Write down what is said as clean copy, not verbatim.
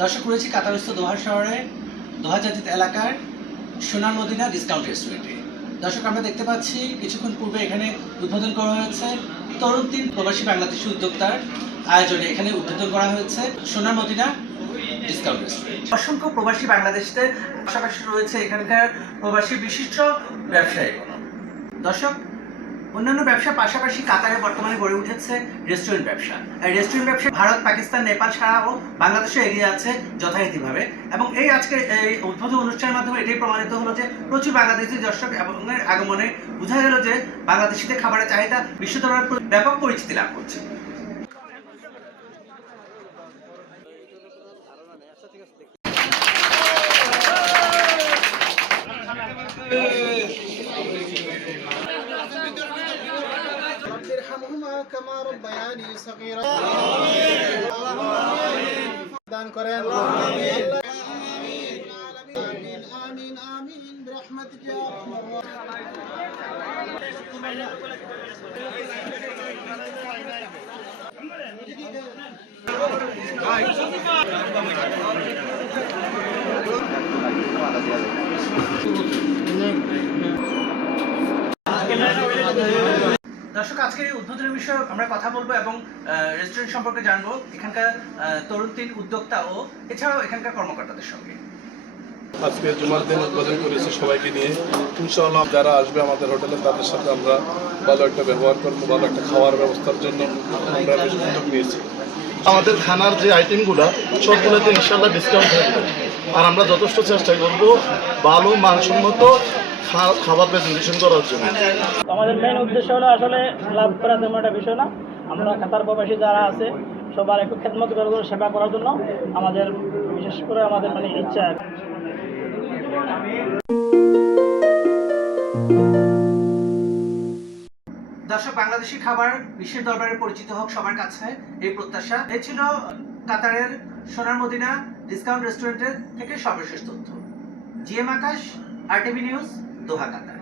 দর্শক রয়েছে কাতারস্থ দোহা শহরে দোহা জাতীয় এলাকার সোনার মদিনা ডিসকাউন্ট রেস্টুরেন্টে। দর্শক আমরা দেখতে পাচ্ছি কিছুক্ষণ পূর্বে এখানে উদ্বোধন করা হয়েছে তরুণ 3 প্রবাসী বাংলাদেশি উদ্যোক্তার আয়োজনে এখানে উদ্বোধন করা হয়েছে সোনার মদিনা ডিসকাউন্ট রেস্টুরেন্ট। অসংখ্য প্রবাসী বাংলাদেশিদের পাশাপাশি রয়েছে এখানকার প্রবাসী বিশিষ্ট ব্যবসায়ী। দর্শক অন্যান্য ব্যবসার পাশাপাশি কাতারে বর্তমানে গড়ে উঠেছে রেস্টুরেন্ট ব্যবসা। এই রেস্টুরেন্ট ব্যবসা ভারত, পাকিস্তান, নেপাল ছাড়াও বাংলাদেশে এগিয়ে আছে যথারীতিভাবে। এবং এই আজকের এই উদ্বোধন অনুষ্ঠানের মাধ্যমে এটাই প্রমাণিত হলো যে প্রচুর বাংলাদেশি দর্শক এবং আগমনে বোঝা গেল যে বাংলাদেশিদের খাবারের চাহিদা বিশ্ব দরবারে ব্যাপক পরিচিতি লাভ করছে। كما ربياني صغيرا দান করেন آمين آمين آمين برحمتك يا أرحم দর্শক আজকের এই উদ্বোধনের বিষয়ে আমরা কথা বলবো এবং রেস্টুরেন্ট সম্পর্কে জানবো এখানকার তরুণ 3 উদ্যোক্তা ও এছাড়াও এখানকার কর্মকর্তাদের সঙ্গে। আজকে জুমার দিন উদ্বোধন করেছি সবাইকে নিয়ে। ইনশাআল্লাহ যারা আসবে আমাদের হোটেলে তাদের সাথে আমরা ভালো একটা ব্যবহার করবো, ভালো একটা খাওয়ার ব্যবস্থার জন্য আমরা বেশ উদ্যোগ নিয়েছি। আমাদের খানার যে আইটেমগুলো সবগুলোতে ইনশাআল্লাহ ডিসকাউন্ট থাকবে, আর আমরা যথেষ্ট চেষ্টা করব ভালো মানসম্মত খাবার প্রেজেন্টেশন করার জন্য। আমাদের মেইন উদ্দেশ্য হলো আসলে লাভ করা তেমন একটা বিষয় না, আমরা কাতার প্রবাসী যারা আছে সবার একটু খেদমত করার, সেবা করার জন্য আমাদের বিশেষ করে আমাদের ইচ্ছা। দর্শক বাংলাদেশি খাবার বিশ্বের দরবারে পরিচিত হোক সবার কাছে, এই প্রত্যাশা। এই ছিল কাতারের সোনার মদিনা ডিসকাউন্ট রেস্টুরেন্টের থেকে সর্বশেষ তথ্য। জিএম আকাশ, RTV নিউজ, দোহা, কাতার।